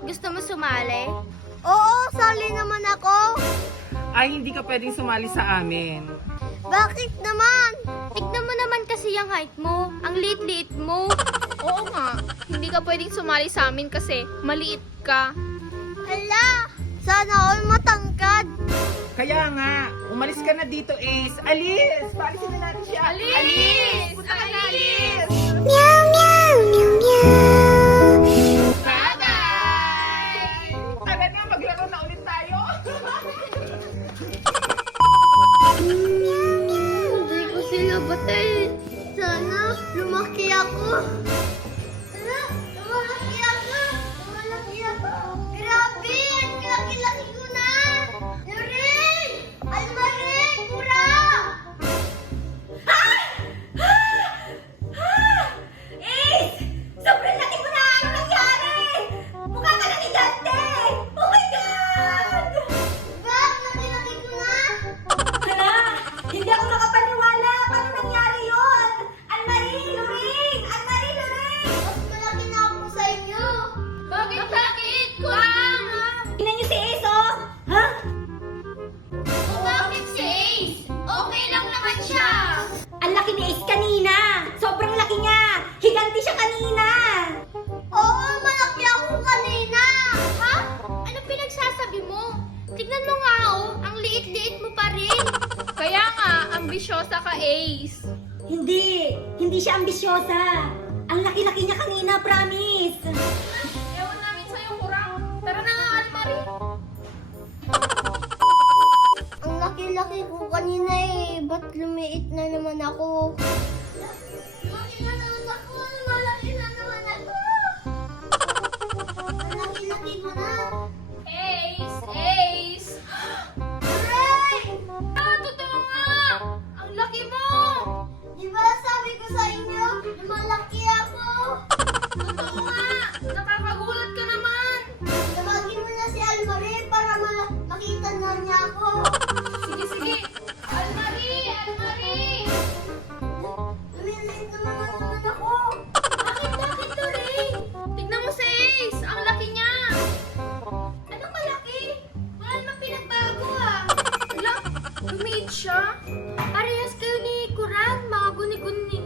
Bakit? Gusto mo sumali? Oo, sali naman ako. Ay, hindi ka pwedeng sumali sa amin. Bakit naman? Tignan mo naman kasi yung height mo. Ang liit-liit mo. Oo nga, hindi ka pwedeng sumali sa amin kasi maliit ka. Hala, sana all matangkad. Kaya nga, umalis ka na dito, Ace. Alis! Paalisin na natin siya. Alis! Punta ka na, Alis! Meow, meow, meow, meow. Bye-bye! Tara na, maglaro na ulit tayo. Hindi ko sila batay. Sana lumaki ako. Sana lumaki ako. Lumaki ako. Grabe, ang laki-laki ko na. Nuring! Almaring! Mura! Ace! Sobrang laki mo na! Ano nangyari? Mukha ka lang igante! Oh my God! Bak, laki-laki ko na. Hala! Hindi ako makapaniwala! Paano nangyari yun? Anne-Marie! Luring! Anne-Marie! Luring! Mas malaki na ako sa inyo. Bakit? Bakit? Kuwang! Tingnan niyo si Ace, oh! Ha? Bakit si Ace? Okay lang naman siya. Ang laki ni Ace kanina! Sobrang laki niya! Higanti siya kanina! Oo, malaki ako kanina. Ha? Anong pinagsasabi mo? Tignan mo nga oh, ang liit-liit mo pa rin. Kaya nga, ambisyosa ka, Ace. Hindi! Hindi siya ambisyosa! Ang laki-laki niya kanina, promise! Ewan namin sa'yo, Kurang. Tara na nga, Almarie. Ang laki-laki ko kanina eh. Ba't lumiit na naman ako? Malaki na naman ako. Malaki na naman ako. Ang laki-laki ko na. Ace! Ace! Hooray! Ah, totoo nga! Ang laki mo! Di ba sabi ko sa inyo, lumalaki ako? Totoo nga! Nakakagulat ka naman! Tawagin mo na si Almarie para makita na niya ako. Sige, sige! Almarie! Almarie! Lumilit naman ako. Bakit? Bakit to, Ray? Tignan mo si Ace! Ang laki niya! Anong malaki? Wala namang pinagbago ah! Wala, lumiit siya? Parehas kayo ni Kuran, mga guni-guni